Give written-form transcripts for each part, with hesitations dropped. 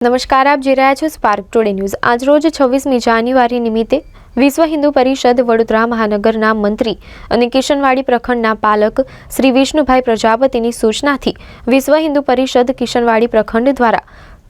નમસ્કાર, આપ જોઈ રહ્યા છો સ્પાર્ક ટુડે ન્યૂઝ। આજરોજ 26મી જાન્યુઆરી નિમિત્તે વિશ્વ હિન્દુ પરિષદ વડોદરા મહાનગરના મંત્રી અને કિશનવાડી પ્રખંડના પાલક શ્રી વિષ્ણુભાઈ પ્રજાપતિની સૂચનાથી વિશ્વ હિન્દુ પરિષદ કિશનવાડી પ્રખંડ દ્વારા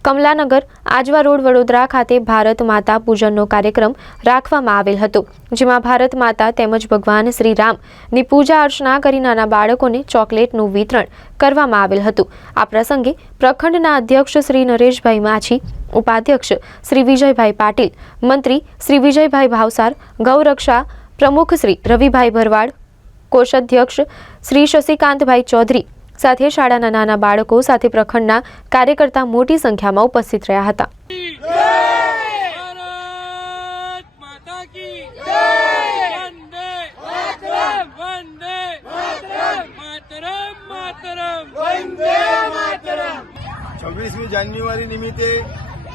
કમલાનગર આજવા રોડ વડોદરા ખાતે ભારત માતા પૂજનનો કાર્યક્રમ રાખવામાં આવેલ હતો, જેમાં ભારત માતા તેમજ ભગવાન શ્રી રામની પૂજા અર્ચના કરી નાના બાળકોને ચોકલેટનું વિતરણ કરવામાં આવેલ હતું। આ પ્રસંગે પ્રખંડના અધ્યક્ષ શ્રી નરેશભાઈ માછી, ઉપાધ્યક્ષ શ્રી વિજયભાઈ પાટીલ, મંત્રી શ્રી વિજયભાઈ ભાવસાર, ગૌરક્ષા પ્રમુખ શ્રી રવિભાઈ ભરવાડ, કોષાધ્યક્ષ શ્રી શશિકાંતભાઈ ચૌધરી સાથે શાળાના નાના બાળકો સાથે પ્રખંડના કાર્યકર્તા મોટી સંખ્યામાં ઉપસ્થિત રહ્યા હતા। છવ્વીસમી જાન્યુઆરી નિમિત્તે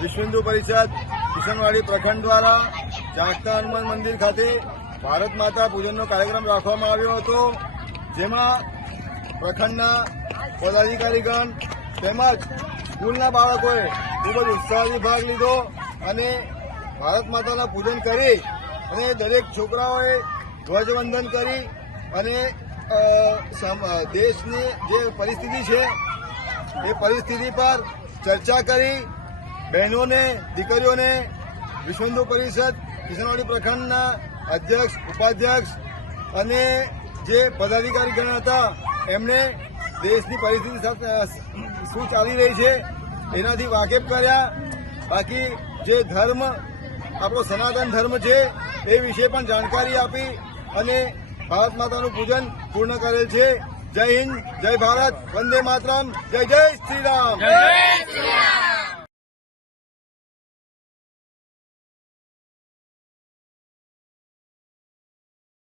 વિશ્વ હિન્દુ પરિષદ કિશનવાડી પ્રખંડ દ્વારા જાગતા હનુમાન મંદિર ખાતે ભારત માતા પૂજનનો કાર્યક્રમ રાખવામાં આવ્યો હતો, જેમાં પ્રખંડના પદાધિકારીગણ તેમજ સ્કૂલના બાળકોએ ખૂબ જ ઉત્સાહથી ભાગ લીધો અને ભારત માતાના પૂજન કરી અને દરેક છોકરાઓએ ધ્વજવંદન કરી અને દેશની જે પરિસ્થિતિ છે એ પરિસ્થિતિ પર ચર્ચા કરી બહેનોને, દીકરીઓને વિશ્વ હિન્દુ પરિષદ કિશનવાડી પ્રખંડના અધ્યક્ષ, ઉપાધ્યક્ષ અને જે પદાધિકારીગણ હતા એમણે દેશની પરિસ્થિતિ સાથે શું ચાલી રહી છે એનાથી વાકેફ કર્યા। બાકી જે ધર્મ આપણો સનાતન ધર્મ છે એ વિશે પણ જાણકારી આપી અને ભારત માતાનું પૂજન પૂર્ણ કરેલ છે। જય હિન્દ, જય ભારત, વંદે માતરમ, જય જય શ્રી રામ।